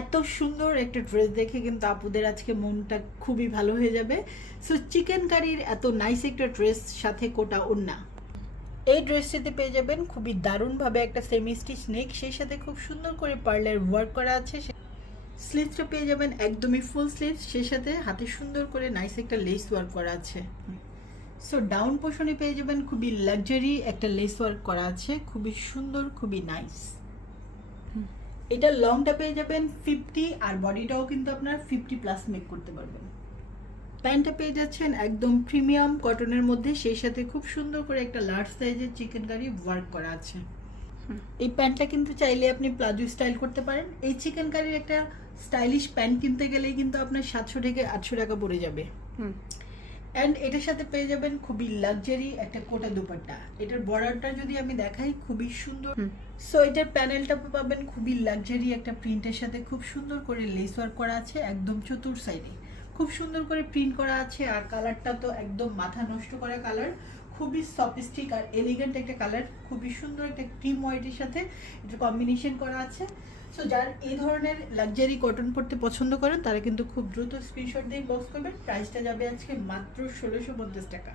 এত সুন্দর একটা ড্রেস দেখে কিন্তু আপুদের আজকে মনটা খুবই ভালো হয়ে যাবে। সো চিকেন কারির এত নাইস একটা ড্রেস সাথে কোটা ওড়না। এই ড্রেসটিতে পেয়ে যাবেন খুবই দারুণভাবে একটা সেমি স্টিচ নেক, সেই সাথে খুব সুন্দর করে পার্লের ওয়ার্ক করা আছে। স্লিভসটা পেয়ে যাবেন একদমই ফুল স্লিভস, সেই সাথে হাতে সুন্দর করে নাইস একটা লেস ওয়ার্ক করা আছে। সো ডাউন পোর্শনে পেয়ে যাবেন খুবই লাক্সারি একটা লেস ওয়ার্ক করা আছে, খুবই সুন্দর, খুবই নাইস। এটা লংটা পেয়ে যাবেন 50 আর বডিটাও কিন্তু আপনার 50+ মেক করতে পারবেন। প্যান্টটা পেয়ে যাচ্ছেন একদম প্রিমিয়াম কটনের মধ্যে, সেই সাথে খুব সুন্দর করে একটা লার্জ সাইজের চিকেন কারি ওয়ার্ক করা আছে। এই প্যান্টটা কিন্তু চাইলে আপনি প্লাজো স্টাইল করতে পারেন। এই চিকেন কারির একটা স্টাইলিশ প্যান্ট কিনতে গেলেই কিন্তু আপনার 700 থেকে 800 টাকা পড়ে যাবে। অ্যান্ড এটার সাথে পেয়ে যাবেন খুবই লাক্সারি একটা কোটা দুপাট্টা। এটার বর্ডারটা যদি আমি দেখাই খুবই সুন্দর। সো এটার প্যানেলটা পাবেন খুবই লাক্সারি একটা প্রিন্টের সাথে, খুব সুন্দর করে লেস ওয়ার্ক করা আছে একদম চতুর সাইডে, খুব সুন্দর করে প্রিন্ট করা আছে। আর কালারটা তো একদম মাথা নষ্ট করা কালার, খুবই সফিস্টিক আর এলিগেন্ট একটা কালার, খুবই সুন্দর একটা ক্রিম হোয়াইটের সাথে এটা কম্বিনেশন করা আছে। সো যার এই ধরনের লাক্সারি কটন পরতে পছন্দ করেন তারা কিন্তু খুব দ্রুত স্ক্রিনশট দিয়ে বক্স করবেন। প্রাইসটা যাবে আজকে মাত্র 1650 টাকা।